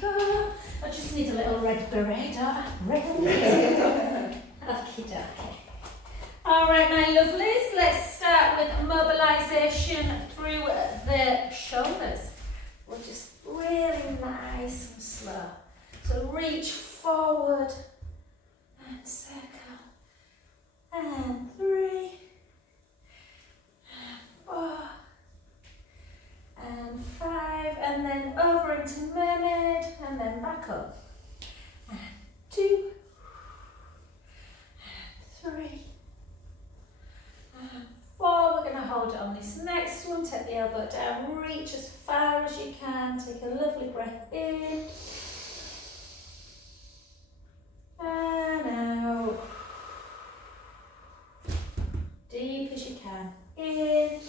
go. I just need a little red beret, don't I? Red beret. Okie dokie. Alright, my lovelies, let's start with mobilisation through the shoulders. We're just really nice and slow. So reach forward and circle. And 3. And 4. And 5. And then over into mermaid. And then back up. And 2. And 3. And 4, we're going to hold it on this next one, take the elbow down, reach as far as you can, take a lovely breath in, and out, deep as you can, in,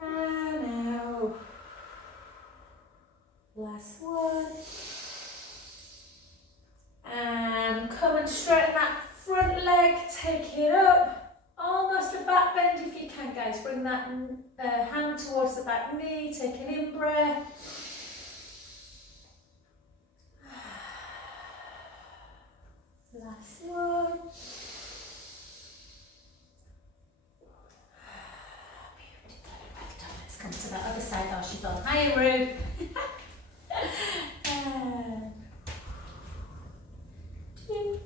and out, last one, and come and straighten that front leg, take it up, almost a back bend if you can, guys. Bring that hand towards the back knee, take an in breath. Last one. Beautiful, well done. Let's come to that other side. Oh, she's on. Hiya, Rue. And 2.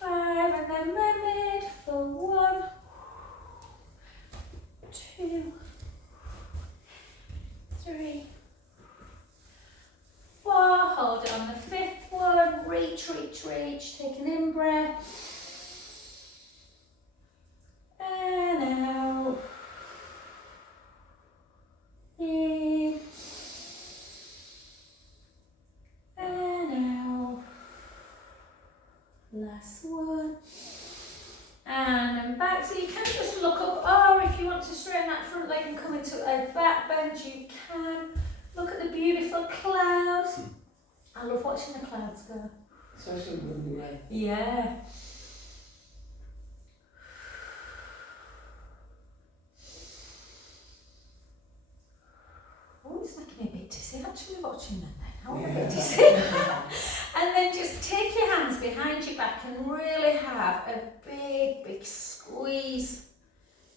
5, and then mermaid for 1, 2, 3, 4, hold it on the 5th one, reach, reach, reach, take an in breath, and out, in, and out. Last one. And then back. So you can just look up, or if you want to straighten that front leg and come into a back bend, you can. Look at the beautiful clouds. I love watching the clouds go. Especially when we rain. Yeah. Oh, it's making me a bit dizzy actually watching that then. I'm a bit dizzy. And then just take your hands behind your back and really have a big, big squeeze.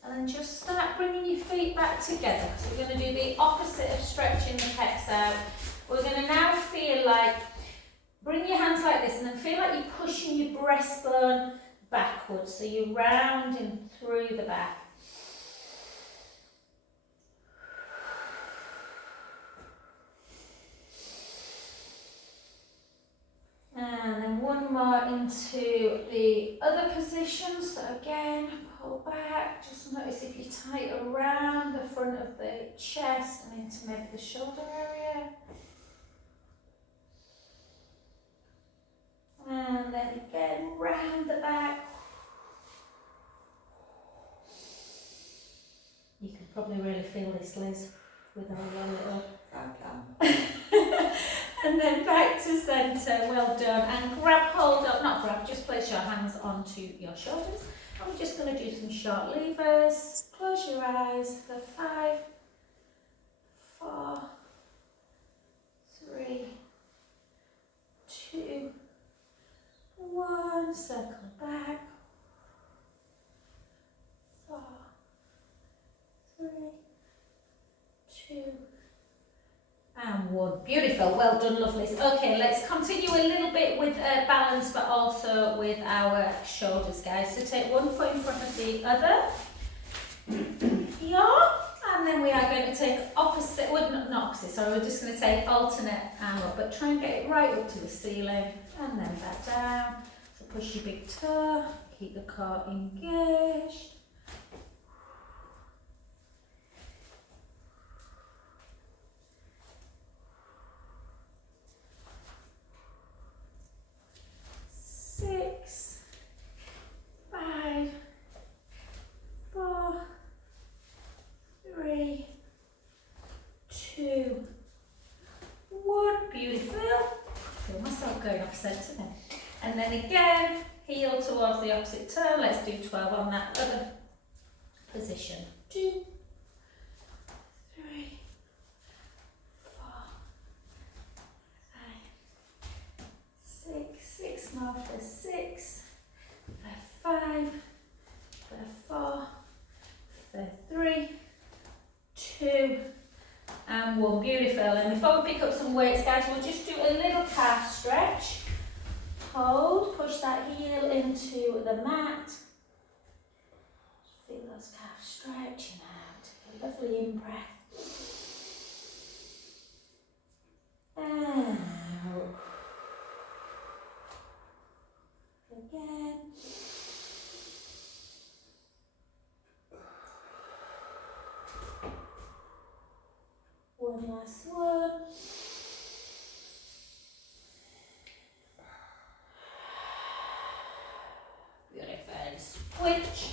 And then just start bringing your feet back together. So we're going to do the opposite of stretching the pecs out. We're going to now feel like, bring your hands like this and then feel like you're pushing your breastbone backwards. So you're rounding through the back. And then one more into the other position. So again, pull back. Just notice if you tight around the front of the chest and into maybe the shoulder area. And then again, round the back. You can probably really feel this, Liz, with all your little... I can. And then back to centre, well done. And grab hold of, not grab, just place your hands onto your shoulders. And we're just going to do some short levers. Close your eyes for 5, 4, 3, 2, 1. Circle back. 4, 3, 2, and 1. Beautiful, well done, lovelies. Okay, let's continue a little bit with balance, but also with our shoulders, guys. So take one foot in front of the other. Yeah, and then we are going to take opposite, well, not opposite, sorry, we're just going to take alternate arm up, but try and get it right up to the ceiling, and then back down. So push your big toe, keep the core engaged. Six, 5, 4, 3, 2, 1. Beautiful. Feel myself going off centre now. And then again, heel to towards the opposite toe. Let's do 12 on that other position. 2, 3, 4, 5, 6, 6 more for 6, for 5, for 4, for 3, 2, and 1. Beautiful. And before we pick up some weights, guys, we'll just do a little calf stretch. Hold, push that heel into the mat. Feel those calves stretching out. Take a lovely in breath. Out. Again. One last one. Beautiful. Switch.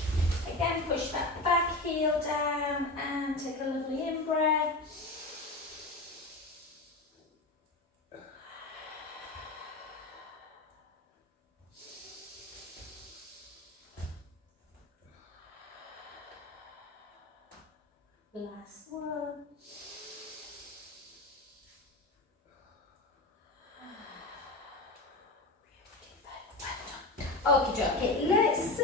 Again, push that back heel down and take a lovely in breath. Last one. Okay, let's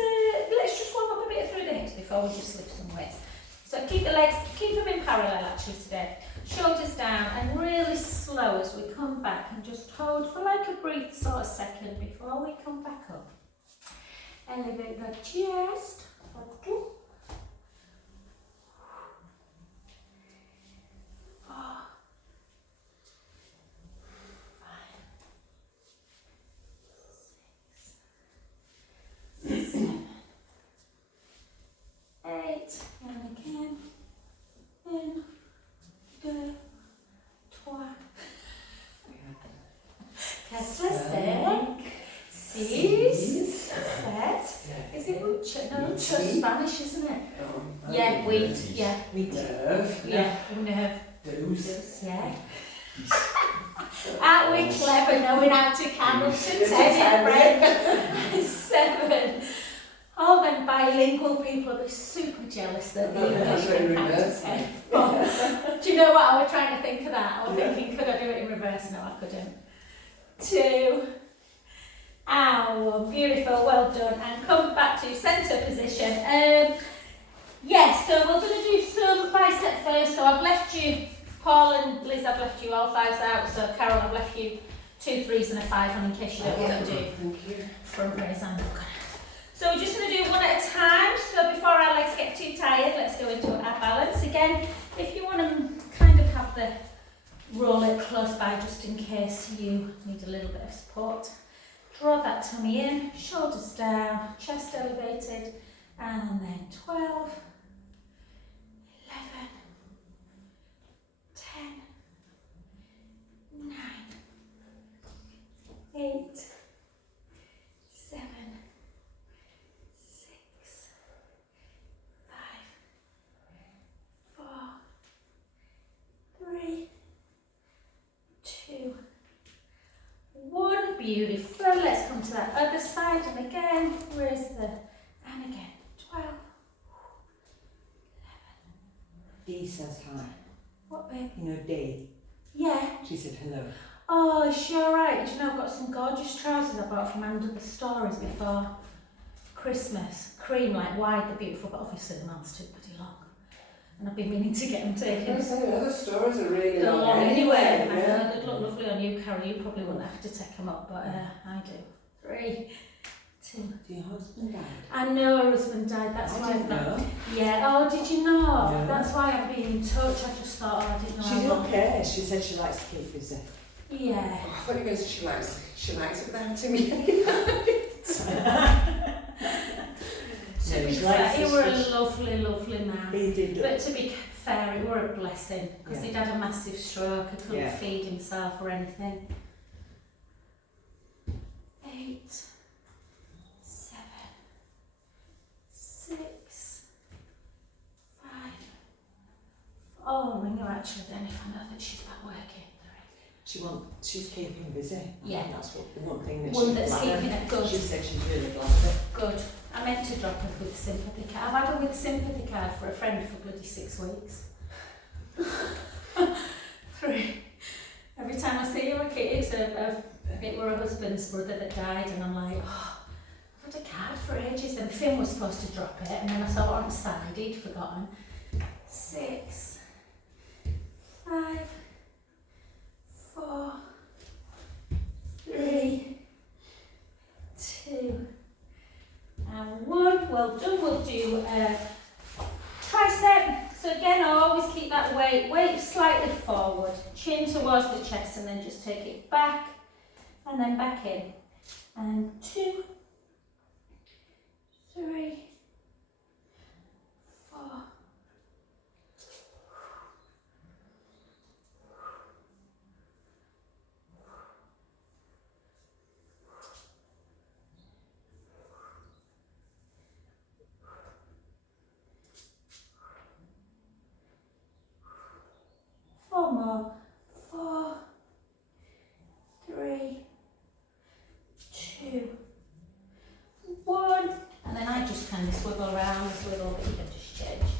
just warm up a bit through the hips before we just lift some weights. So keep the legs, keep them in parallel actually today. Shoulders down and really slow as we come back and just hold for like a brief sort of second before we come back up. Elevate the chest. 2, 4, 5, 6, 7, 8, and again, 1, 2, 3, 4, 5, 6, 7. Is it wheat? No, it's Spanish, isn't it? Yeah, wheat. Yeah. Nerve. Yeah, nerve. Those. Yeah. Aren't we clever knowing how to count up to 10 in French? 7. All them bilingual people will be super jealous that the English can count to 10. But, do you know what? I was trying to think of that. I was thinking, could I do it in reverse? No, I couldn't. 2. And 1. Beautiful, well done. And come back to centre position. Yes, so we're going to do some bicep first. So I've left you, Paul and Liz, I've left you all 5s out. So Carol, I've left you 2 3s and a 5 on in case you don't want to do front raise and back. So we're just going to do one at a time. So before our legs get too tired, let's go into our balance. Again, if you want to kind of have the roller close by just in case you need a little bit of support. Draw that tummy in, shoulders down, chest elevated, and then 12, 11, 10, 9, 8, 7, 6, 5, 4, 3, 2, 1. Beautiful. Let's come to that other side and again raise the and again 12, 11. Dee says hi. What, babe? You know Dee? Yeah. She said hello. Oh, is she alright? Do you know I've got some gorgeous trousers I bought from Under the Stories before Christmas. Cream, like wide, they're beautiful, but obviously the man's too bloody long. And I've been meaning to get them taken. I say, other stores are really They're long long anyway. I Yeah. know, they'd look lovely on you, Carol. You probably wouldn't have to take them up, but I do. 3, 2. Your husband died? I know her husband died, that's why I didn't I've not. know. Yeah, oh, did you not? No. That's why I've been in touch. I just thought, oh, I didn't know. She's how long. okay. She said she likes to keep busy. Yeah. Oh, I thought you guys she likes it without me. To be she fair, likes he this were a fish. lovely, lovely man. He did. But to be fair, it were a blessing because Yeah. he'd had a massive stroke. He couldn't Yeah. feed himself or anything. 8, 7, 6, 5. Oh, ring her actually then if I know that she's back working. she's keeping busy. Yeah. And that's what the one thing that One she's that's glad keeping of. it good. She said she's really glad of it. Good. I meant to drop a with sympathy card. I've had a with sympathy card for a friend for bloody 6 weeks. 3. Every time I see him, it were a husband's brother that died, and I'm like, oh, I've had a card for ages. Then Finn was supposed to drop it, and then I saw it on the side, he'd forgotten. 6, 5, 4, 3, 2, and 1. Well done. We'll do tricep. So again, I always keep that weight slightly forward, chin towards the chest, and then just take it back, and then back in. And 2, 3, 4. 4 more. 4, 3, 2, 1. And then I just kind of swivel around, but you can just change.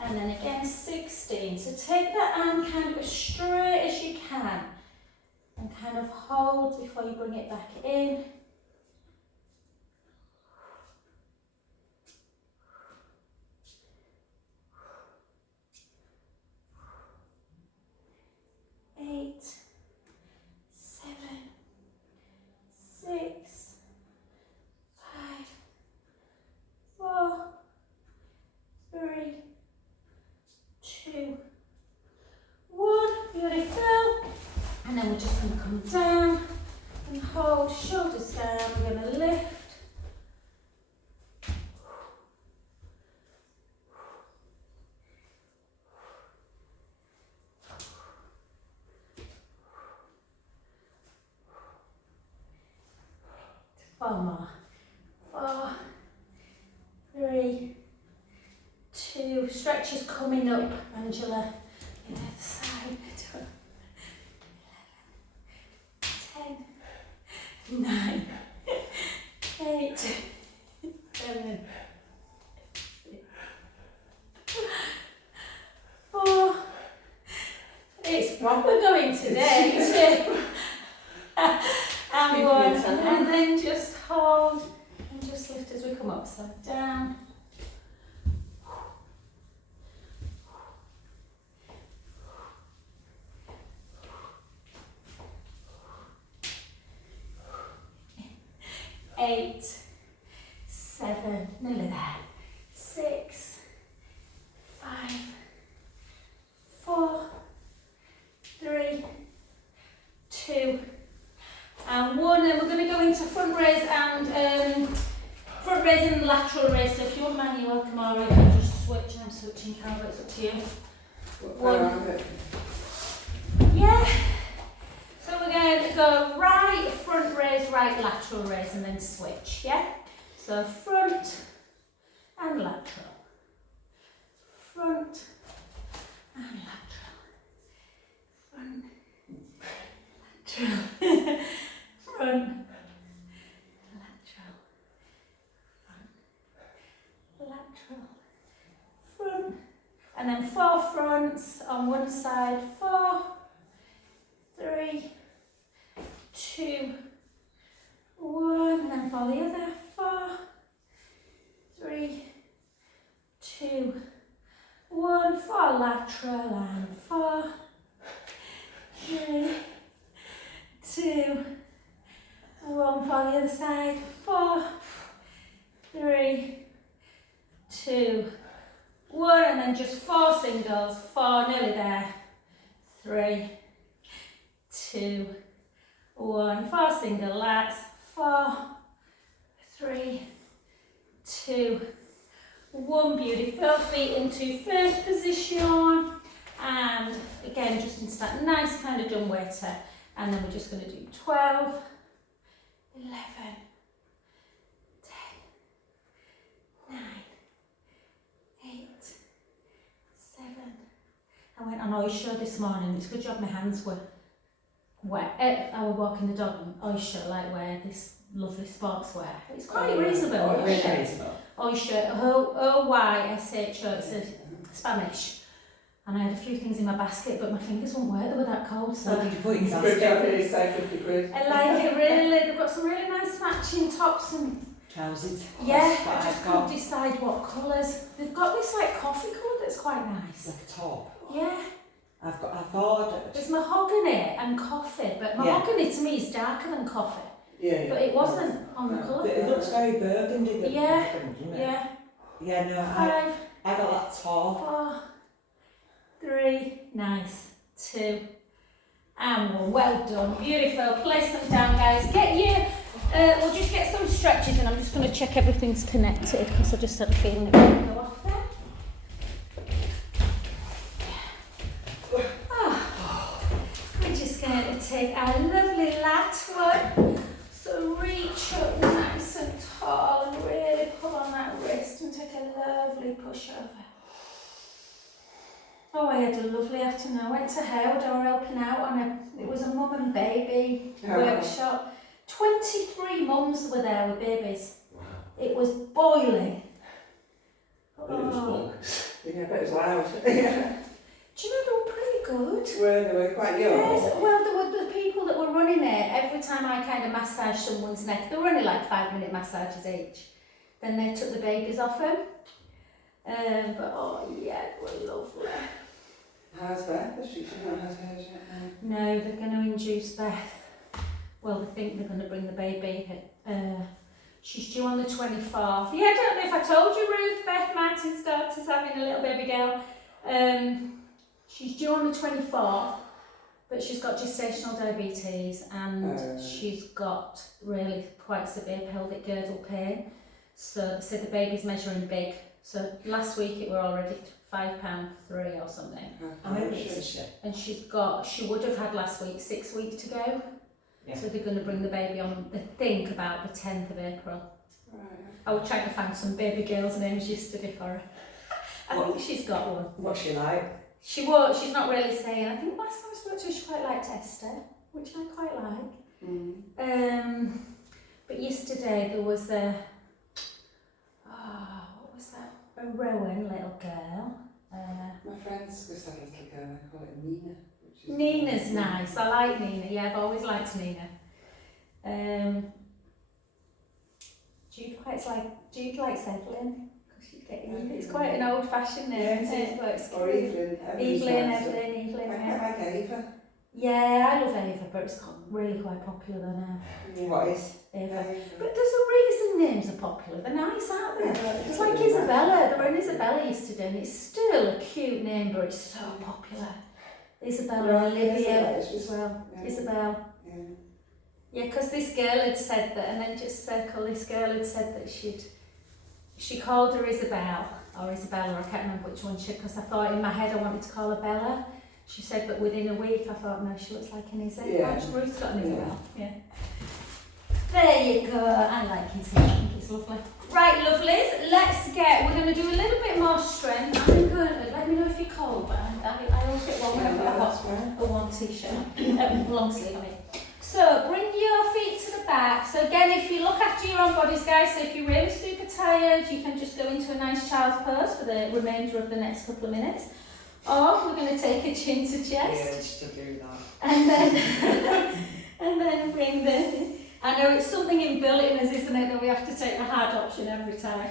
And then again, 16. So take that arm kind of as straight as you can, and kind of hold before you bring it back in. 8, 7, 6, 5, 4, 3, 2, 1. Beautiful. And then we're just going to come down and hold, shoulders down. We're going to lift. One more. 4, 3, 2. Stretch is coming up, Angela. The other side. 11, 10, 9, 8, 7, 4. It's proper going today. 2. And 1. And then just hold and just lift as we come up. So down. Eight, 7, nearly there. 6, 5, 4, 3, 2, and 1. And we're going to go into front raise and lateral raise. So if you want mine, you're welcome. Or you can just switch. I'm switching, Carol, it's up to you. Yeah. So we're going to go right front raise, right lateral raise, and then switch. Yeah. So front and lateral. Front and lateral. Front. Lateral. Front. Lateral. Front. Lateral. Front. And then 4 fronts on one side. 4, 3, 2, 1. And then for the other. 4, 3, 2, 1. 4 lateral and 4, 3, 2, 1 for the other side. 4, 3, 2, 1, and then just 4 singles. 4, nearly there. 3, 2, 1. 4 single lats. 4, 3, 2, 1. Beautiful. Feet into first position. And again, just into that nice kind of dumb waiter. And then we're just going to do 12, 11, 10, 9, 8, 7. I know you showed this morning. It's a good job my hands were I was walking the dog and Oisha like wear this lovely sportswear. It's quite reasonable. Really reasonable. Oisha, O-Y-S-H-O, it's Spanish. And I had a few things in my basket, but my fingers won't work, they were that cold. So What did you put in your Good job, basket? really safe 50 quid. I like it really, they've got some really nice matching tops and Trousers. yeah, That's what I just I've got. couldn't decide what colours. They've got this like coffee colour that's quite nice. Like a top. Yeah, I've ordered. there's mahogany and coffee, but mahogany to me is darker than coffee. Yeah. But it wasn't on the colour. It looks very burgundy. The Yeah, doesn't it? Yeah, Yeah, no, 5, I got that top. 4, 3, nice, 2, and 1. Well done, beautiful. Place them down, guys. Get your, we'll just get some stretches, and I'm just going to check everything's connected because I just had a feeling it might go off there. We're just going to take our lovely lat one. So reach up nice and tall and really pull on that wrist and take a lovely push over. Oh, I had a lovely afternoon. I went to Howard, I were helping out on it was a mum and baby workshop. 23 mums were there with babies. Wow. It was boiling. It was bonkers. Yeah, but it was loud. Do you know they were pretty good? They were quite young. Yes, well, there were the people that were running it. Every time I kind of massaged someone's neck, they were only like 5-minute massages each. Then they took the babies off them. But oh yeah, they were lovely. How's Beth? She's not had hers yet. No, they're going to induce Beth. Well, they think they're going to bring the baby. She's due on the 24th. Yeah, I don't know if I told you, Ruth, Beth Martin's daughter's having a little baby girl. She's due on the 24th, but she's got gestational diabetes and she's got really quite severe pelvic girdle pain. So they said the baby's measuring big. So last week it were already £5.3 or something. How many weeks is she? And she would have had last week 6 weeks to go. Yeah. So they're going to bring the baby on, they think, about the 10th of April. Right. I was trying to find some baby girls' names yesterday for her. I think she's got one. What's she like? She's not really saying. I think last time I spoke to her, she quite liked Esther, which I quite like. But yesterday there was what was that? A Rowan little girl. My friends just had a little girl, I call it Nina. Nina's nice. I like Nina. Yeah, I've always liked Nina. Jude likes Evelyn. It's quite an old-fashioned name, Yeah, isn't it? But it's Or Evelyn. Evelyn, I yeah. quite like Ava. Yeah, I love Ava, but it's really quite popular now. What is? Ava. But there's a reason names are popular. They're nice, aren't they? It's like Isabella. There were an Isabella yesterday, and it's still a cute name, but it's so popular. Isabella, Olivia as well. Yeah. Isabel. Yeah, because this girl had said that, and then just circle, this girl had said that she called her Isabel, or Isabella, I can't remember which one because I thought in my head I wanted to call her Bella. She said that within a week I thought, no, she looks like an Isabel. Yeah. Ruth's got an Isabel, yeah. There you go, I like Isabel, I think it's lovely. Right, lovelies, we're going to do a little bit more strength. I'm going to, let me know if you're cold, but I always get one whenever I've got a one t-shirt, long sleeve, I mean. So bring your feet to the back. So again, if you look after your own bodies, guys, so if you're really super tired, you can just go into a nice child's pose for the remainder of the next couple of minutes. Or we're going to take a chin to chest. Yeah, just to do that. And then, and then bring the, I know it's something in Billings, isn't it, that we have to take the hard option every time.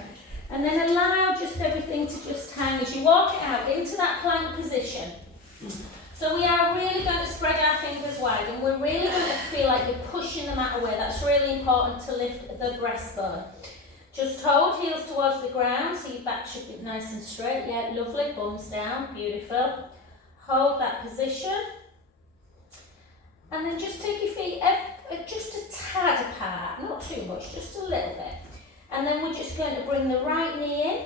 And then allow just everything to just hang as you walk it out into that plank position. So we are really going to spread our fingers wide, and we're really going to feel like you're pushing the mat away. That's really important to lift the breastbone. Just hold heels towards the ground, so your back should be nice and straight. Yeah, lovely. Bums down. Beautiful. Hold that position. And then just take your feet just a tad apart. Not too much, just a little bit. And then we're just going to bring the right knee in,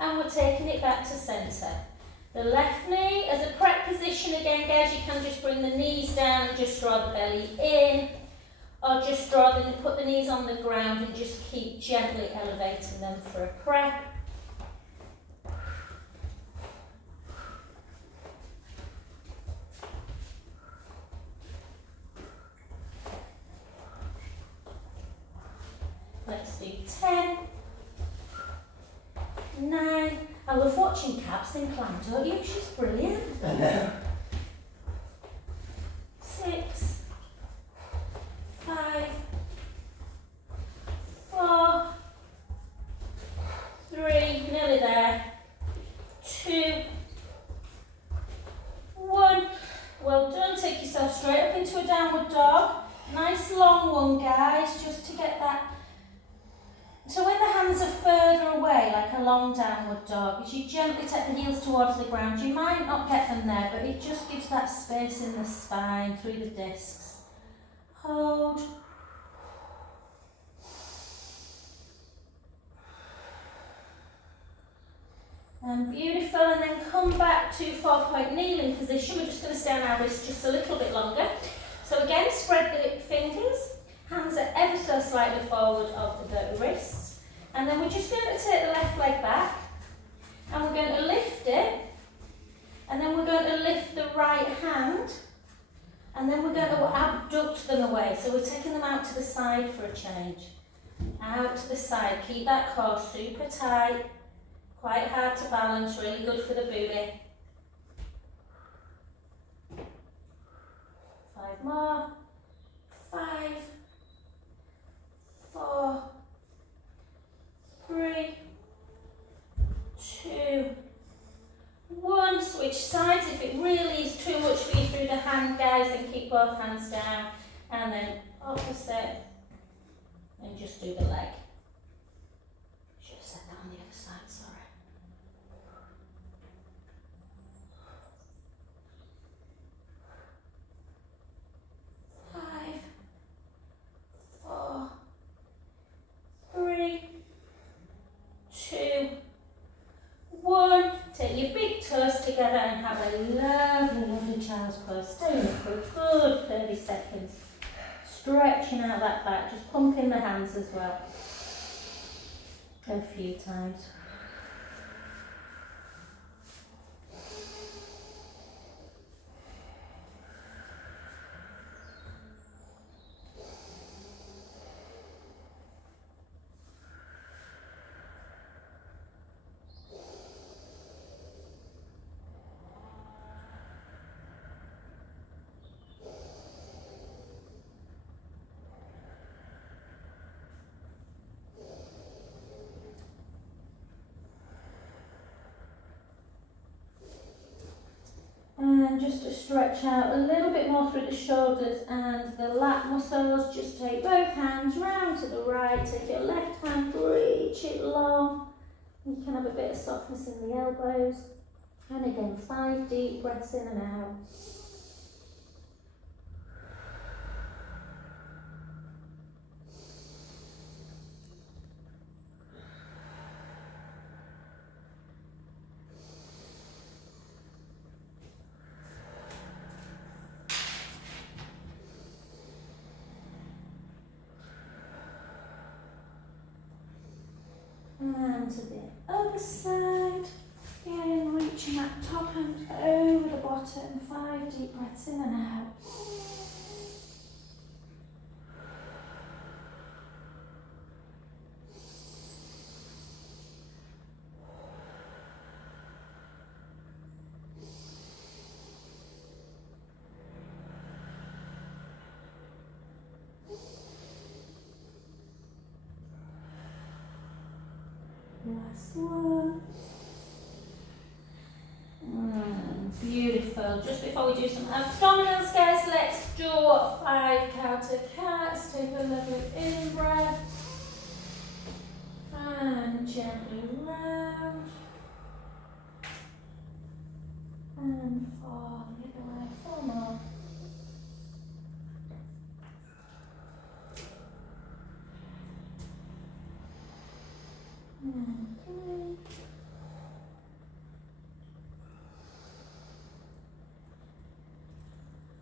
and we're taking it back to centre. The left knee as a prep position again, guys. You can just bring the knees down and just draw the belly in, or just put the knees on the ground and just keep gently elevating them for a prep. Let's do 10, 9. I love watching Cabs incline, don't you? She's brilliant. I know. 6, 5, 4, 3, nearly there. 2, 1. Well done. Take yourself straight up into a downward dog. Nice long one, guys, just to get that. So when the hands are further away, like a long downward dog, as you gently take the heels towards the ground, you might not get them there, but it just gives that space in the spine through the discs. Hold. And beautiful, and then come back to 4-point kneeling position. We're just going to stay on our wrists just a little bit longer. So again, spread the fingers, hands are ever so slightly forward of the wrists. And then we're just going to take the left leg back, and we're going to lift it, and then we're going to lift the right hand, and then we're going to abduct them away. So we're taking them out to the side for a change. Out to the side, keep that core super tight, quite hard to balance, really good for the booty. 5 more. 5, 4, 3, 2, 1. Switch sides. If it really is too much for you through the hand, guys, then keep both hands down. And then opposite. And just do the leg. Should have said that on the other side, sorry. 5, 4, 3, 2, 1. Take your big toes together and have a lovely, lovely child's pose. Stay in it for a good 30 seconds. Stretching out that back, just pumping the hands as well. A few times. And just to stretch out a little bit more through the shoulders and the lat muscles, just take both hands round to the right, take your left hand, reach it long. You can have a bit of softness in the elbows. And again, 5 deep breaths in and out. And to the other side, again reaching that top hand over the bottom, 5 deep breaths in and out. Last one. Beautiful. Just before we do some abdominals, guys, let's do 5 counter cats. Take a lovely in breath. And gently round. And 4 the other way. 4 more. And 3.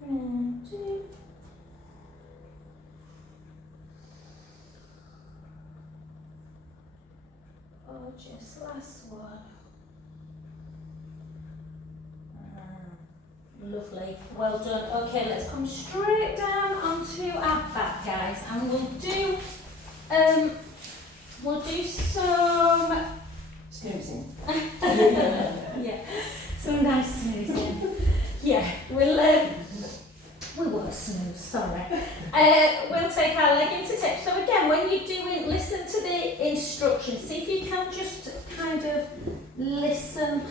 And 2. Oh, just last one. Lovely, well done. Okay, let's come straight down onto our back, guys, and we'll do we'll do some, Snoozing. yeah, some nice snoozing. Yeah, we won't snooze, sorry. We'll take our leg into tip. So again, when you're doing, listen to the instructions. See if you can just kind of listen.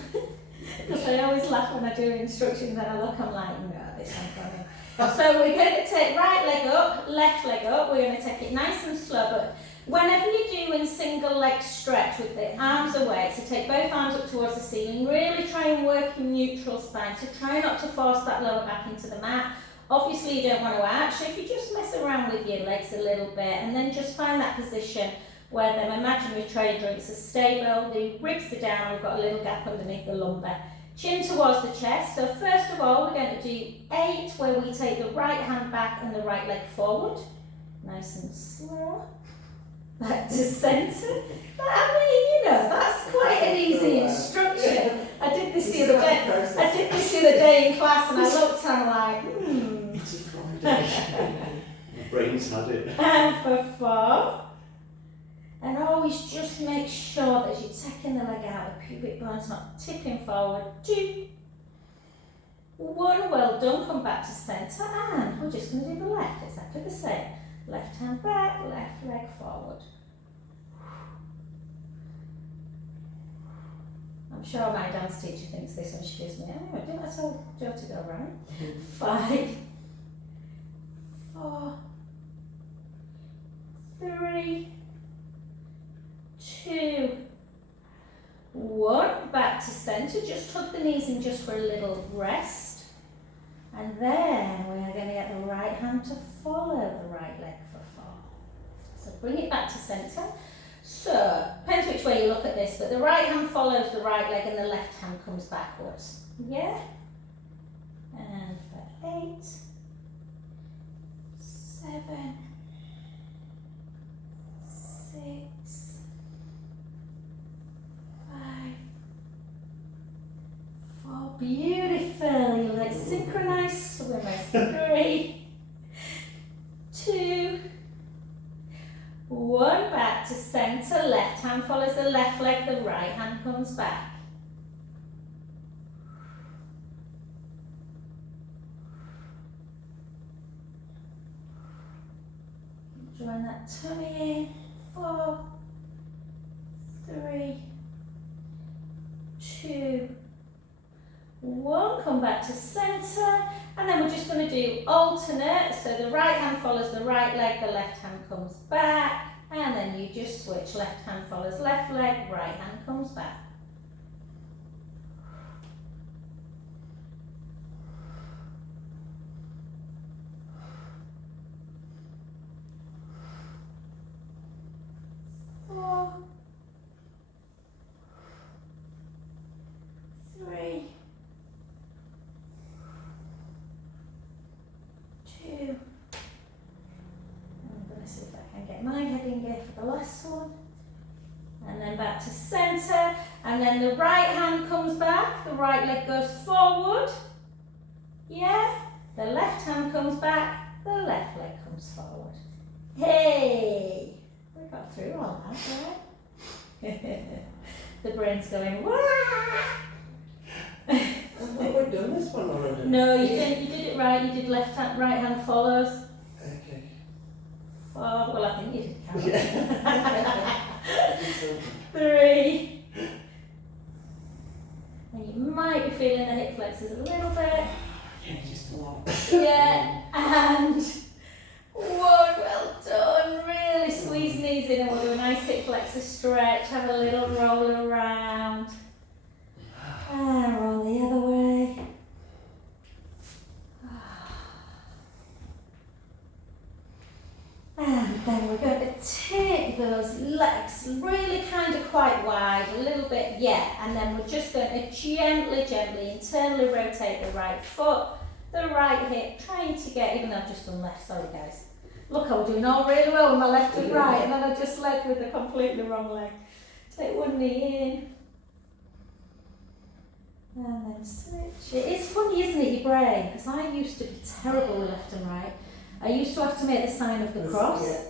Because I always laugh when I do instructions and I look, I'm like, no, this ain't going. So we're going to take right leg up, left leg up. We're going to take it nice and slow. But whenever you're doing single leg stretch with the arms away, so take both arms up towards the ceiling, really try and work in neutral spine. So try not to force that lower back into the mat. Obviously you don't want to arch, so if you just mess around with your legs a little bit and then just find that position where the imaginary tray joints are stable, the ribs are down, we've got a little gap underneath the lumbar. Chin towards the chest. So first of all, we're going to do 8 where we take the right hand back and the right leg forward. Nice and slow. Back to centre. I mean, you know, that's quite an easy instruction. I did this the other day in class and I looked and I'm like, It's a Friday. My brain's had it. And for 4. And always just make sure that you're taking the leg out, the pubic bone's not tipping forward. 2, 1, well done, come back to centre, and we're just going to do the left, exactly the same. Left hand back, left leg forward. I'm sure my dance teacher thinks this when she gives me, oh, didn't I tell Jo to go right? 5, 4, 3, 2, 1, back to centre, just hug the knees in just for a little rest. And then we are going to get the right hand to follow the right leg for 4. So bring it back to centre. So, depends which way you look at this, but the right hand follows the right leg and the left hand comes backwards. Yeah? And for 8, 7, 6, 5, 4, beautifully, let's synchronise swimmers. 3, 2, 1, back to centre, left hand follows the left leg, the right hand comes back. Join that tummy in. 4, 3, 2, 1, come back to centre, and then we're just going to do alternate, so the right hand follows the right leg, the left hand comes back, and then you just switch, left hand follows left leg, right hand comes back. And then back to centre, and then the right hand comes back, the right leg goes forward, yeah, the left hand comes back, the left leg comes forward. Hey, we got through all that, right? The brain's going, wah! I thought we'd done this one already. No, you did it right, you did left hand, right hand follows. Okay. 4, well I think you did count. Yeah. 3, and you might be feeling the hip flexors a little bit. Yeah, just a lot. Yeah, and 1, well done. Really squeeze knees in and we'll do a nice hip flexor stretch. Have a little roll around. And roll the other way. And then we're going to take those legs really kind of quite wide, a little bit, yeah. And then we're just going to gently internally rotate the right foot, the right hip, trying to get, even though I've just done left, sorry guys. Look, I was doing all really well with my left and right, and then I just led with the completely wrong leg. Take one knee in. And then switch. It is funny, isn't it, your brain? Because I used to be terrible with left and right. I used to have to make the sign of the cross. Yeah.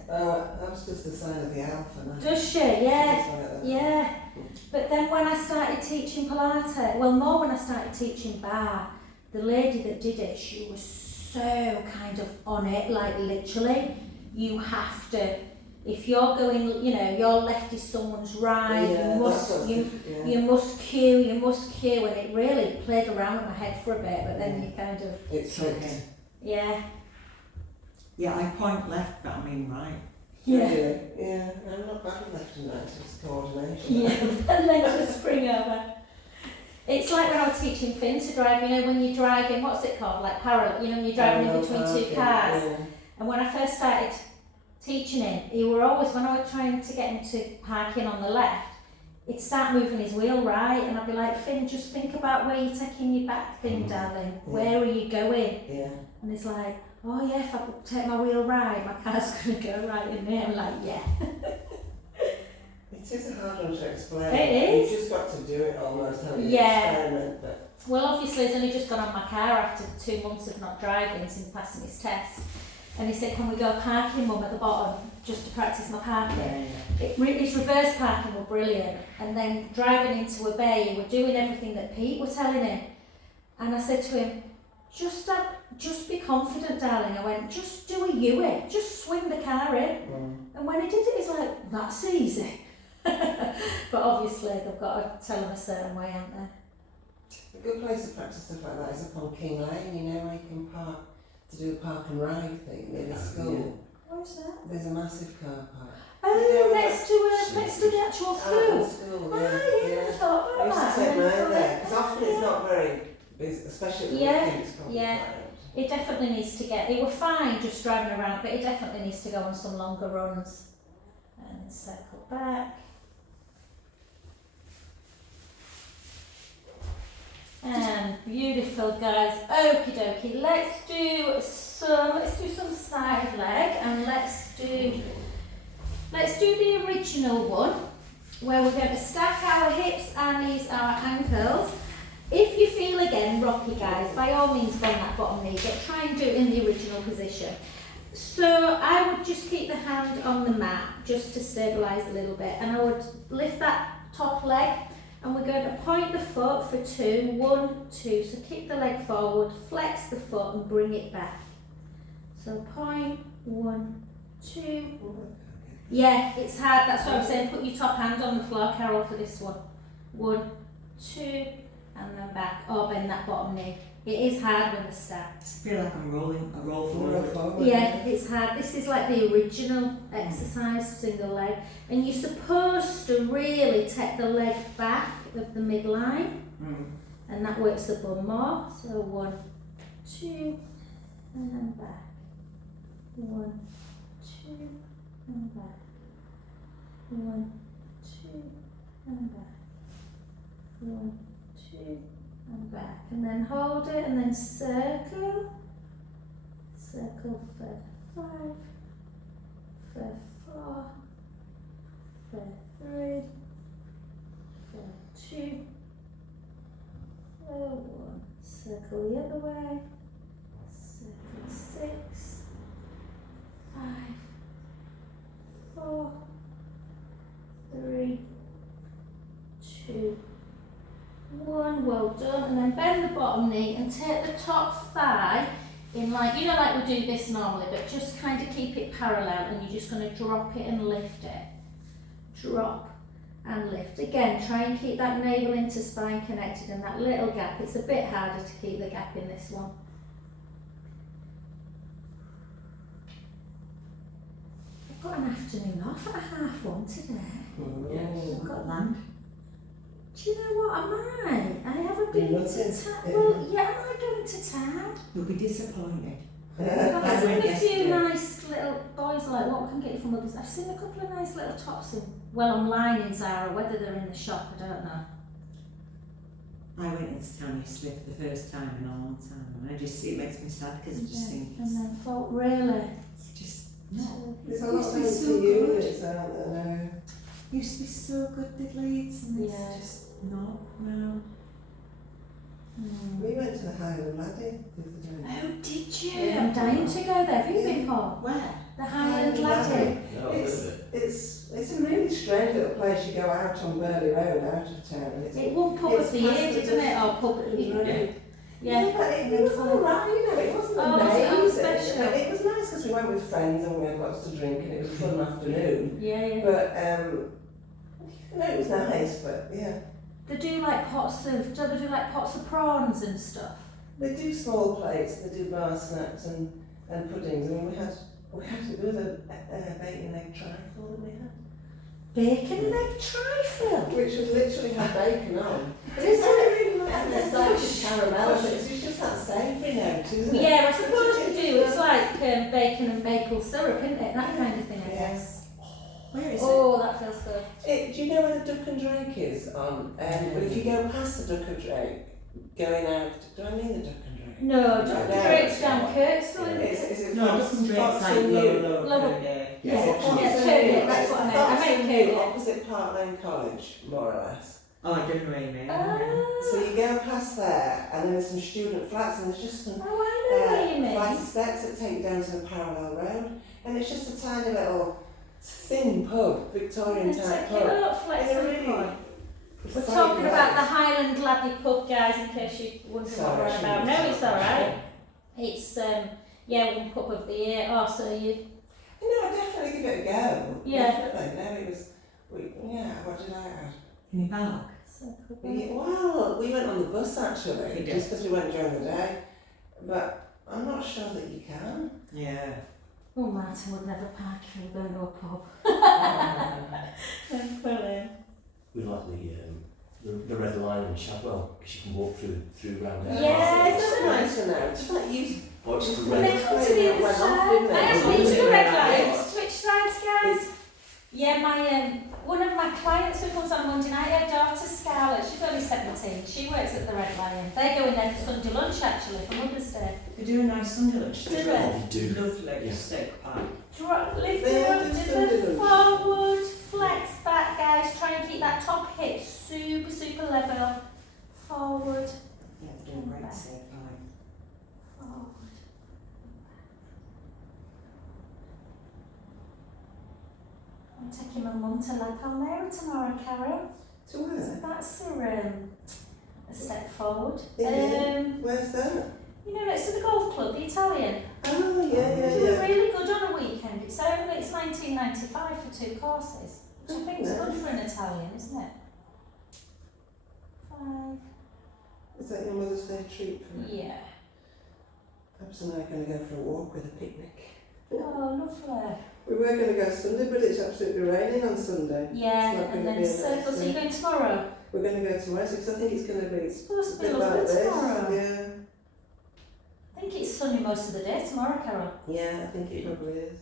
That was just the sign of the alpha. No? Does she? Yeah. Just like that. Yeah. But then when I started teaching Pilates, well, more when I started teaching bar, the lady that did it, she was so kind of on it, like literally, you have to, if you're going, you know, your left is someone's right, Yeah, you must, that's you, yeah. you must cue, and it really played around with my head for a bit, but then you kind of, It's okay. yeah, Yeah, I point left, but I mean right. yeah, Yeah, I'm not bad at left and right, it's coordination. yeah, and then just spring over. It's like when I was teaching Finn to drive, you know, when you're driving, what's it called, like parallel, you know, when you're driving in between two cars. Yeah. And when I first started teaching him, he were always, when I was trying to get him to park in on the left, he'd start moving his wheel right, and I'd be like, Finn, just think about where you're taking your back thing, darling. Where are you going? Yeah. And he's like, oh yeah, if I take my wheel right, my car's going to go right in there. I'm like, yeah. It is a hard one to explain. It is. You've just got to do it almost, haven't you? Yeah. Experiment, but Well, obviously, he's only just got on my car after 2 months of not driving since passing his test. And he said, can we go parking, Mum, at the bottom, just to practice my parking? His reverse parking were brilliant. And then driving into a bay, he were doing everything that Pete were telling him. And I said to him, just be confident, darling. I went, just do a U-turn, just swing the car in. And when he did it, he's like, that's easy. But obviously, they've got to tell him a certain way, haven't they? a good place to practice stuff like that is up on King Lane, you know, where you can park to do a park and ride thing near the school. Where's that? There's a massive car park. Oh, next to the actual At school. the school, Ah, yeah. yeah, I thought I about used to that. take mine there, because often it's not very busy, especially at the Yeah, weekend, it's probably yeah. quite empty. It definitely needs to get, it were fine just driving around, but it definitely needs to go on some longer runs. And circle back. And beautiful, guys. Okie dokie. Let's do some side leg, and let's do the original one, where we're going to stack our hips, our knees, our ankles. If you feel again rocky, guys, by all means bend that bottom knee, but try and do it in the original position. So I would just keep the hand on the mat just to stabilise a little bit, and I would lift that top leg, and we're going to point the foot for 2, 1, 2. So keep the leg forward, flex the foot and bring it back. So point, 1, 2. Yeah, it's hard, that's what I'm saying. Put your top hand on the floor, Carol, for this one. 1, 2, and then back. Or bend that bottom knee. It is hard when they're stacked. I feel like I'm rolling, I roll forward. Yeah, it's hard. This is like the original exercise, single leg. And you're supposed to really take the leg back of the midline. And that works the bum more. So 1, 2, and then back. 1, 2, and back. 1, 2, and back. 1, 2, and back. And then hold it, and then circle. Circle for 5, for 4, for 3, for 2, for 1. Circle the other way. Circle 6, 5, 4, 3, 2, 1. Well done. And then bend the bottom knee and take the top thigh in, like, you know, like we do this normally, but just kind of keep it parallel, and you're just going to drop it and lift it. Drop and lift. Again, try and keep that navel into spine connected, and that little gap. It's a bit harder to keep the gap in this one. I've got an afternoon off at 1:30 today. I've got land. Do you know what? I might. I haven't been You're to not town. in- Well, yeah, I might go into town. You'll be disappointed. I've seen a few yesterday. nice little boys, like, what we can get you from others. I've seen a couple of nice little tops online in Zara. Whether they're in the shop, I don't know. I went into town yesterday for the first time in a long time, and I just, it makes me sad because I just think And then folk, really. it's just There's a It lot used of to be fancy so good. units out there now. used to be so good, the Leeds, and it's Yeah. just not now. Mm. We went to the Highland Laddie the other day. Oh, did you? Yeah. I'm dying to go there. Have you been, Paul? Where? The Highland Highland Laddie. No, I've heard of it. It's a really strange little place. You go out on Burley Road, out of town, and it's It won pub of the year, didn't it? Or pub of the year. Yeah, but it was alright, you know, it wasn't Oh, was it amazing. special? It was nice because we went with friends and we had lots to drink and it was a fun afternoon. Yeah. But, no, it was nice, but yeah. They do like pots of prawns and stuff. They do small plates, they do bar snacks and puddings. I mean, there was a bacon and egg trifle that we had. Bacon and egg trifle. Which was literally had bacon on. But it's really nice. And the salted caramel, it's just that savoury note, isn't it? Yeah, I suppose they do. It's like bacon and maple syrup, isn't it? That kind of thing, I guess. Where is Oh, that feels good. Do you know where the Duck and Drake is? But if you go past the Duck and Drake, going out, do I mean the Duck and Drake? No, Duck and Drake's down Kirkstall, isn't it? Is it it? No, Fox- Duck and Drake's Fox like and New? low. Yeah, Is it Fox yeah, and Turkey, New? that's what I meant. Fox I meant and New, Kirkstall. opposite Park Lane College, more or less. Oh, I don't know what you mean. So you go past there, and then there's some student flats, and there's just some Oh, I know what you mean. flight of steps that take you down to a parallel road, and it's just a tiny little thin pub, Victorian type Take it pub. up, flex It's the really- point. It's We're very talking about the nice. Highland Laddie pub, guys, in case you're wondering what we're on about. No, it's alright. It's, one pub of the year. Oh, so you... You know, I'd definitely give it a go. Yeah. Definitely. No, it was, what did I add? Can you park? So cool. Well, we went on the bus actually, You did? just because we went during the day. But I'm not sure that you can. Yeah. Oh, Martin would never park if we were going to a pub. Brilliant. We like the red line in Shadwell because you can walk through round there. Yeah, it's it's so nice to know. Just like you. Oh, it's the Well, red. they come to the other Went off, side. didn't I it? have been to the red light. Switch sides, guys. It's- Yeah, my one of my clients who comes on Monday night, her daughter Scarlett, she's only 17. She works at the Red Lion. They go in there for Sunday lunch actually for Mother's Day. They do a nice Sunday lunch. Do they? You do. Lovely Yeah. steak pie. Lift They it all up do to Sunday the lunch. forward, flex back, guys. Try and keep that top hip super level. Forward, Yeah, they do a great steak pie. forward. I'm taking my mum to La Palmera tomorrow, Carol. To So where? that's a step forward. Yeah. Where's that? You know, next to the golf club, the Italian. Oh, They do yeah. really good on a weekend. It's $19.95 for 2 courses, which I think is good for an Italian, isn't it? 5. Is that your Mother's Day treat for me? Yeah. Perhaps I'm now going to go for a walk with a picnic. Oh, lovely. We were going to go Sunday, but it's absolutely raining on Sunday. Yeah, It's not and gonna then be a nice circles. Are you day. going tomorrow? We're going to go to Wessex. I think it's going to be It's supposed to a be bit lovely like this. tomorrow. Yeah. I think it's sunny most of the day tomorrow, Carol. Yeah, I think it probably is.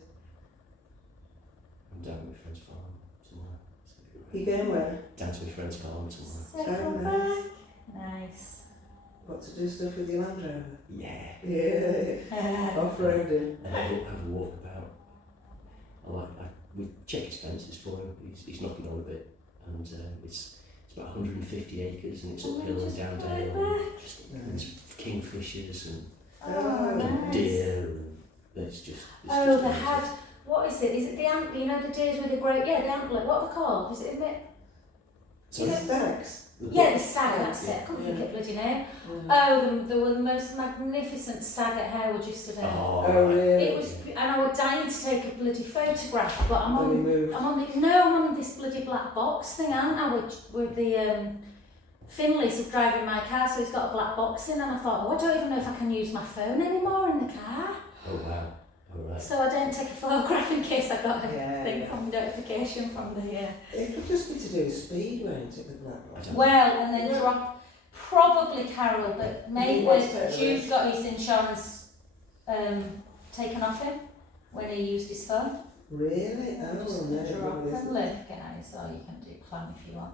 I'm down at my friend's farm tomorrow. You going where? Down to my friend's farm tomorrow. Circle Oh, back. Nice. What, to do stuff with your Land Rover? Yeah. Yeah. Off-roading. And have a walk about. We check his fences for him. He's knocking on a bit, and it's about 150 acres, and it's And then uphill and just down pull it dale. back. And just there's kingfishers and Oh, Oh, nice. deer, and it's just. Oh, they had, what is it? Is it the antler? You know the deers with the great, the antler. What are they called? Is it a bit? So Stacks. Yeah, the stag, that's it. I couldn't think of bloody name. Oh, there were the most magnificent stag at Harewood yesterday. Oh, Oh, really? It was, and I was dying to take a bloody photograph, but I'm Then we on moved. I'm on this bloody black box thing, aren't I? With the Finley's driving my car, so he's got a black box in, and I thought, I don't even know if I can use my phone anymore in the car. oh wow. All right. So I don't take a photograph in case I got a Yeah. thing from notification from the. It could just be to do speed, won't it, the black I one? don't- Well, and then drop probably Carol, but maybe What's that Jude risk? got his insurance taken off him when he used his phone. Really? Oh, Just no, drop it probably and isn't. live, guys, or you can do plan if you want.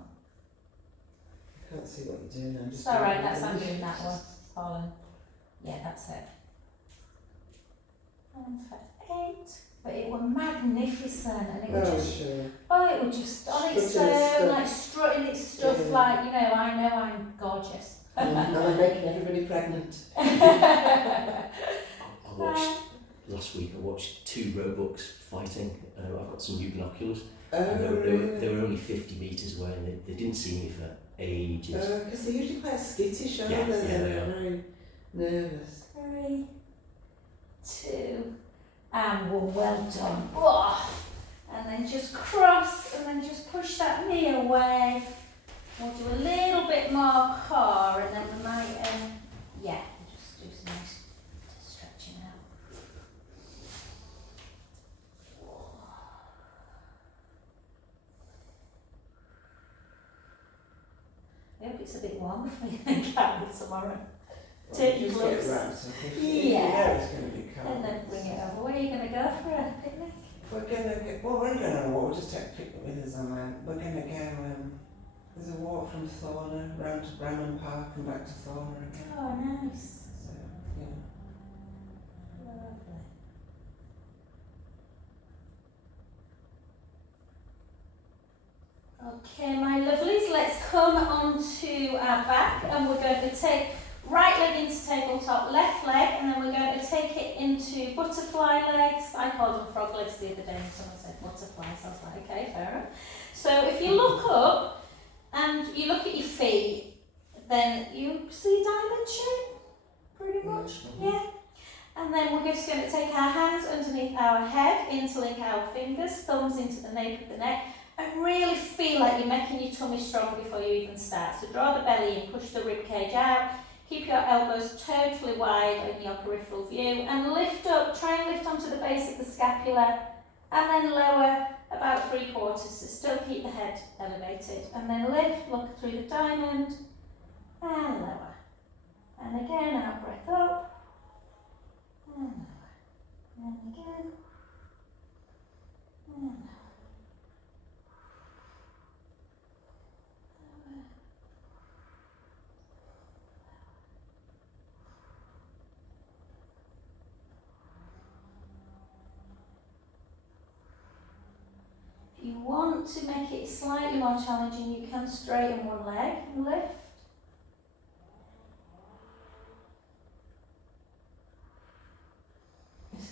I can't see what you're doing now. It's alright, that's I'm doing that one, Colin. Yeah, that's it. And for 8. but it was magnificent, and it was Oh, just, sure. it was just on its Strutting its own, stuff. like strutting its stuff, Yeah. like, you know I'm gorgeous. And I'm making everybody pregnant. I watched last week. I watched 2 roebucks fighting. I've got some new binoculars. Oh, And really? they were only 50 metres away, and they didn't see me for ages. Because they're usually quite skittish, aren't Yeah, they? yeah, they They're are. very nervous. 3, 2, and well done. Oh. And then just cross, and then just push that knee away. We'll do a little bit more core, and then we might, just do some nice stretching out. I hope it's a bit warmer for you in Carol tomorrow. Take your Just get gloves. wrapped up. If Yeah. you know it's going to be cold. And then bring it over. Where are you going to go for a picnic? We're only going on a walk. We'll just take a picnic with us on land. We're going to go, there's a walk from Thorner round to Bramham Park and back to Thorner again. Oh, nice. So, yeah. Lovely. Okay, my lovelies, let's come onto our back, and we're going to take right leg into tabletop, left leg, and then we're going to take it into butterfly legs. I called them frog legs the other day, and someone said butterflies. I was like, okay, fair enough. So if you look up and you look at your feet, then you see diamond shape, pretty much, yeah. And then we're just going to take our hands underneath our head, interlink our fingers, thumbs into the nape of the neck, and really feel like you're making your tummy strong before you even start. So draw the belly in, push the rib cage out, keep your elbows totally wide in your peripheral view, and lift up, try and lift onto the base of the scapula, and then lower about 3/4, so still keep the head elevated. And then lift, look through the diamond, and lower. And again, out breath up, and lower. And again, and lower. If you want to make it slightly more challenging, you can straighten one leg and lift.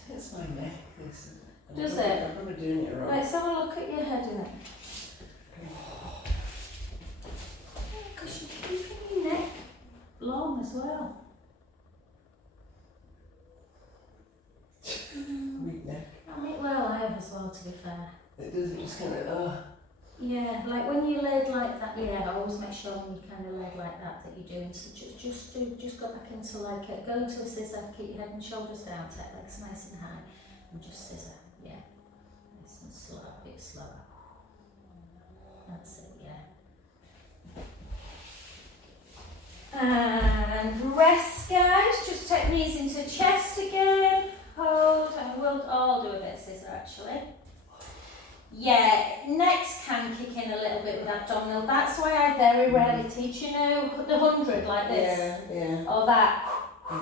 It's my neck, this. Does it? I'm probably doing it wrong. Let's have a look at your head in it. Because you're keeping your neck long as well. Weak neck. I mean, well, I have as well, to be fair. It does, it just kind of, Yeah, like when you laid like that, I always make sure when you kind of laid like that you're doing, so just go back into like go into a scissor, keep your head and shoulders down, take legs nice and high, and just scissor, nice and slow, a bit slower. That's it, And rest, guys, just take knees into chest again, hold, and we'll all do a bit of scissor actually. Yeah, necks can kick in a little bit with abdominal. That's why I very rarely teach, the 100 like this. Yeah. Or that. I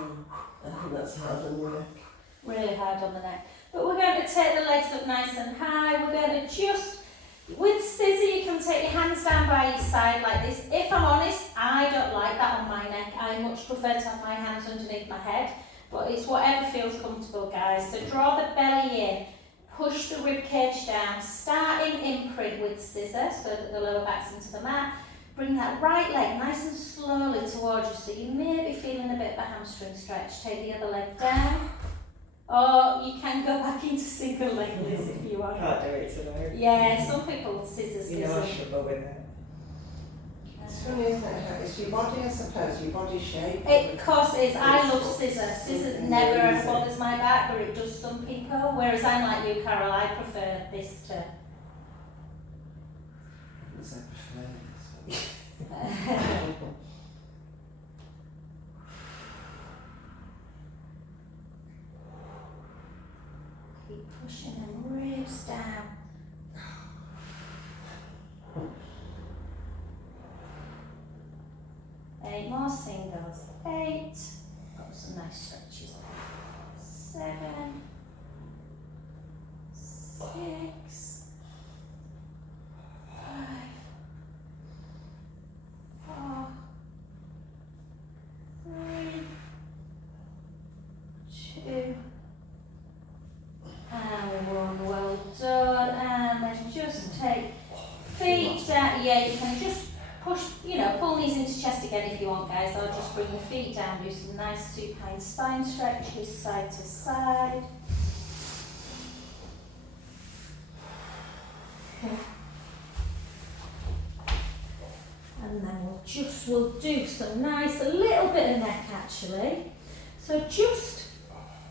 think that's hard on the neck. Really hard on the neck. But we're going to take the legs up nice and high. We're going to just, with scissor, you can take your hands down by your side like this. If I'm honest, I don't like that on my neck. I much prefer to have my hands underneath my head. But it's whatever feels comfortable, guys. So draw the belly in. Push the rib cage down, start in imprint with scissor so that the lower back's into the mat. Bring that right leg nice and slowly towards you, so you may be feeling a bit of a hamstring stretch. Take the other leg down, or you can go back into single leg Liz if you want. Can't do it today. Yeah, some people scissors. You know I struggle with it. It's funny, isn't it? how It's your body, I suppose, your body shape. Of course it is. I love scissors. Scissors Something never amazing. bothers my back, but it does some people. Whereas I'm like you, Carol, I prefer this to... Because I prefer this. Keep pushing them ribs down. 8 more singles. 8. Got some nice stretches. 7. 6, 5, 4, 3, 2, and 1. Well done. And then just take feet down. Yeah, you can just push, pull knees into chest again if you want, guys. I'll just bring the feet down, do some nice supine spine stretches side to side. Okay. And then we'll do some nice, a little bit of neck actually. So just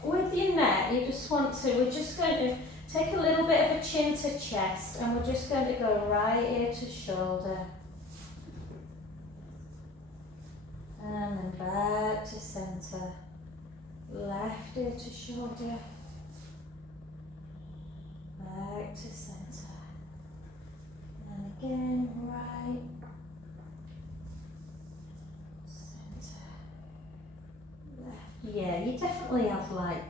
with your neck, we're just going to take a little bit of a chin to chest, and we're just going to go right ear to shoulder. And then back to centre, left ear to shoulder, back to centre, and again right, centre, left. Yeah, you definitely have like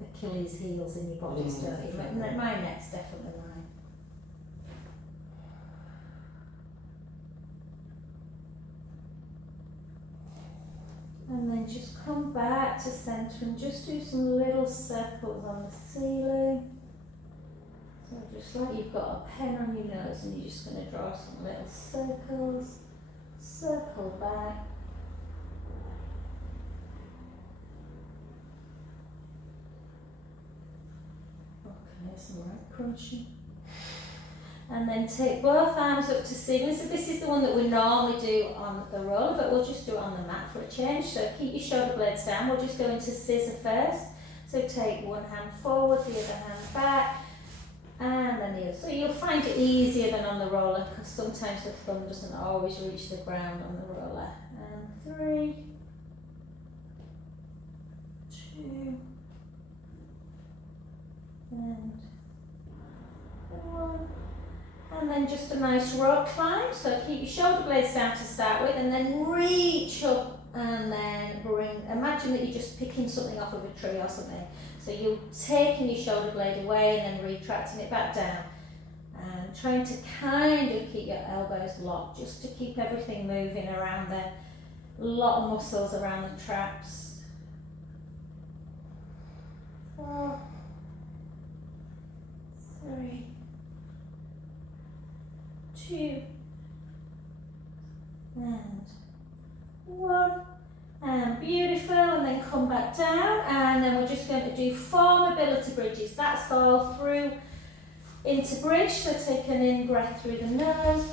Achilles heels in your bodies, don't you? My neck's definitely mine. And then just come back to centre and just do some little circles on the ceiling. So just like you've got a pen on your nose and you're just going to draw some little circles. Circle back. Okay, some right crunching. And then take both arms up to ceiling. So this is the one that we normally do on the roller, but we'll just do it on the mat for a change. So keep your shoulder blades down. We'll just go into scissor first. So take one hand forward, the other hand back, and then the other. So you'll find it easier than on the roller because sometimes the thumb doesn't always reach the ground on the roller. And 3, 2, and 1. And then just a nice rope climb. So keep your shoulder blades down to start with, and then reach up, and then imagine that you're just picking something off of a tree or something. So you're taking your shoulder blade away and then retracting it back down. And trying to kind of keep your elbows locked, just to keep everything moving around there. A lot of muscles around the traps. 4, 3, 2, and 1, and beautiful, and then come back down, and then we're just going to do 4 mobility bridges. That's all through into bridge. So take an in breath through the nose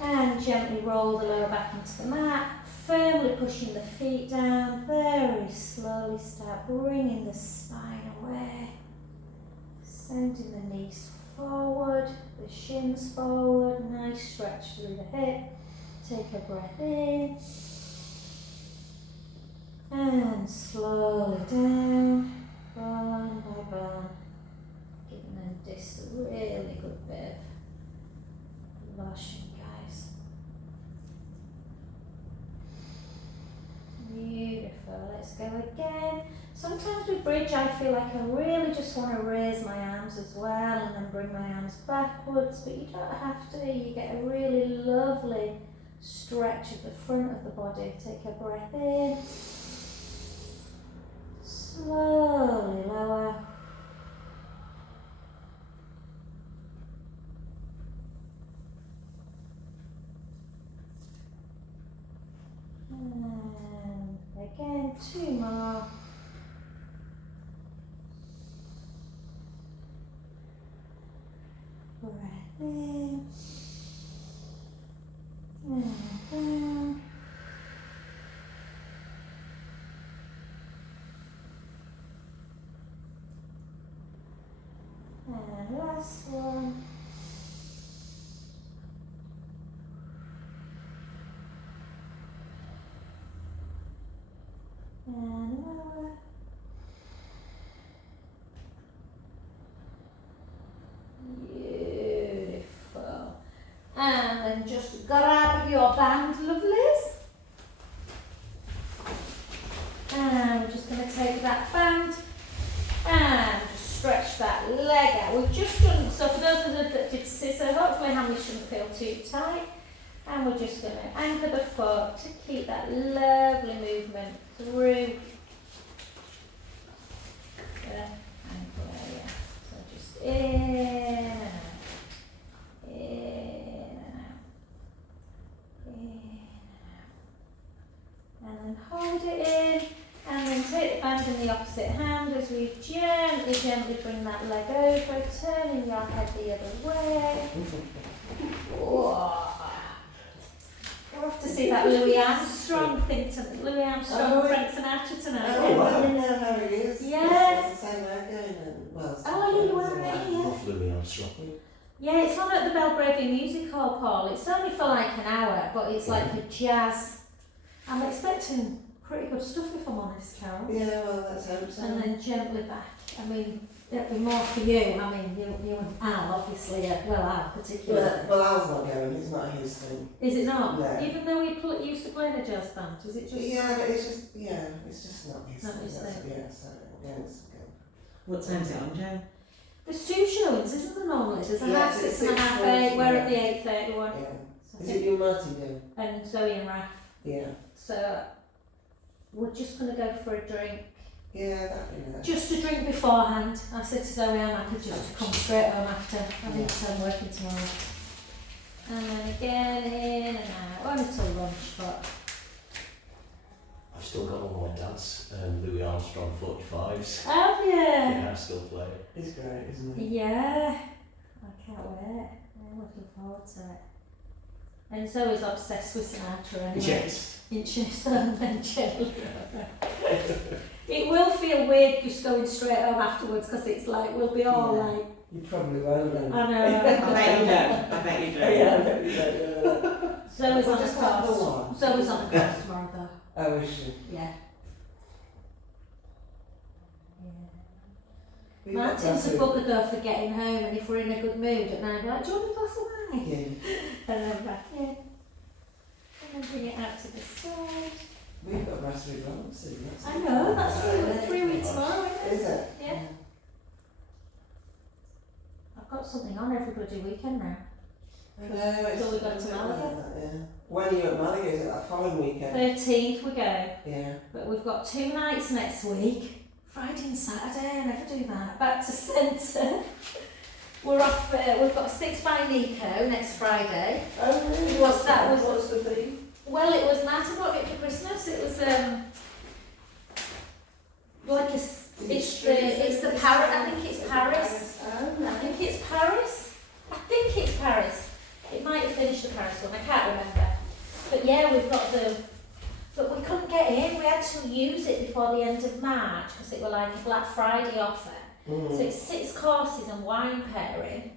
and gently roll the lower back into the mat, firmly pushing the feet down. Very slowly start bringing the spine away, sending the knees forward, the shins forward, nice stretch through the hip. Take a breath in and slowly down, bone by bone, giving them this really good bit of lotion, guys. Beautiful. Let's go again. Sometimes with bridge I feel like I really just want to raise my arms as well and then bring my arms backwards, but you don't have to. You get a really lovely stretch at the front of the body. Take a breath in, slowly lower, and again 2 more. Breath in and down. And last one. And lower. Beautiful. And then just grab your band, lovelies. And we're just going to take that band and stretch that leg out. We've just feel too tight. And we're just going to anchor the foot to keep that lovely movement through. Anchor, yeah. So just in and out, in and out, in and out. And then hold it in, and then take the band in the opposite hand as we gently bring that leg over, turning your head the other way. Whoa. We'll have to see that Louis Armstrong thing tonight. Louis Armstrong, Frank Sinatra tonight. Oh, wow. I didn't know how it is. Yeah. It's the same way going and well. Oh, you were it's right, like- yeah. Love Louis Armstrong. Yeah, it's on at the Belgravia Music Hall, Paul. It's only for like an hour, but it's like a jazz. I'm expecting pretty good stuff if I'm honest, Carol. Yeah, well, let's hope so. And then gently back. I mean, it'll be more for you. I mean, you and Al, obviously. Well, Al particularly. Well, Al's not going. It's not his thing. Is it not? No. Even though he used to play in a jazz band, is it just? Yeah, but it's just not his Not thing. his That's- thing. Yeah, so again, it's good. What time's it on, Joe? There's 2 showings, isn't there normally? There's a Yeah, half it's 6 and a half 6:30, 8. We're yeah. at the 8:30 one. Yeah. So I Is it think- you, Martin, doing? and Zoe and Raf. Yeah. So we're just going to go for a drink. Yeah, that. Just a drink beforehand. I said to Zoe, I'm happy just to come straight home after. I need to I'm working tomorrow. And then again, in and out. Only till lunch, but I've still got all my dad's Louis Armstrong 45s. oh yeah. Yeah, I still play it. He's great, isn't he? Yeah. I can't wait. I'm looking forward to it. And Zoe's obsessed with Sinatra anyway. Yes. Inches and then gently. It will feel weird just going straight home afterwards because it's like we'll be all Yeah. like, You probably won't then. I know. I bet you don't. I bet you don't. Yeah, I bet you don't. Yeah. Zoe's We'll on the just have the course. one. Zoe's on the course tomorrow though. Oh, is she? Yeah. We've got Martin's a that bugger though for getting home, and if we're in a good mood at night, we're like, do you want a glass of wine? Yeah. And then back in. And then bring it out to the side. We've got raspberry rum soon. I know, that's 3 weeks tomorrow, isn't it? Is it? Yeah. I've got something on every bloody weekend now. I know, it's So we go to it's a bit Malaga? like that, yeah. When are you at Malaga? Is it that following weekend? 13th we go. Yeah. But we've got 2 nights next week. Friday and Saturday, I never do that. Back to centre. We're off, we've got 6 by Nico next Friday. Oh, really? What's that? Was- What's the theme? Well, it was Martin bought it for Christmas. It was like it's the Paris. I think it's Paris. I think it's Paris. I think it's Paris. It might have finished the Paris one. I can't remember. But yeah, we've got but we couldn't get in. We had to use it before the end of March because it was like a Black Friday offer. So it's 6 courses and wine pairing.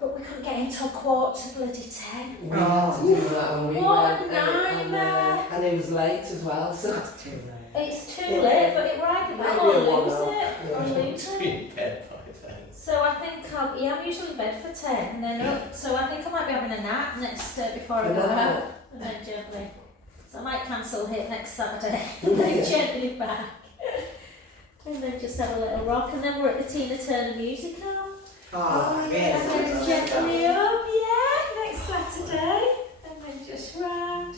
But we couldn't get in till 10:15. We had to do that when we What went. a nightmare. And it was late as well, so. That's too late. It's too Yeah. late, but it will either Maybe that or a lose one-off, it. yeah. Or lose To it. be in bed by then. So I think I'm usually in bed for 10 and then up. So I think I might be having a nap next before I go out. And then gently. So I might cancel here next Saturday and then gently back. And then just have a little rock. And then we're at the Tina Turner musical. Oh, And yes. then gently up, yeah, next Saturday. And then just round.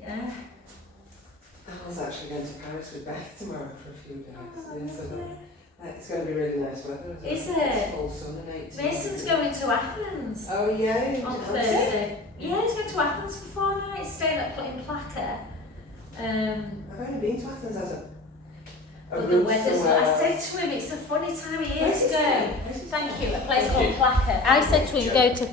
Yeah. I was actually going to Paris with Beth tomorrow for a few days. Oh, Yeah, so lovely. it's going to be really nice weather. Is It's it? full sun and 18. Mason's going to Athens Oh, yeah. on Thursday. Yeah, he's going to Athens for 4 nights, staying at in Plaka. I've only been to Athens as a But the route weather's somewhere I else. said to him, it's a funny time of year Where's to it go. going? Thank you, a place called Plaka. I said to him, go to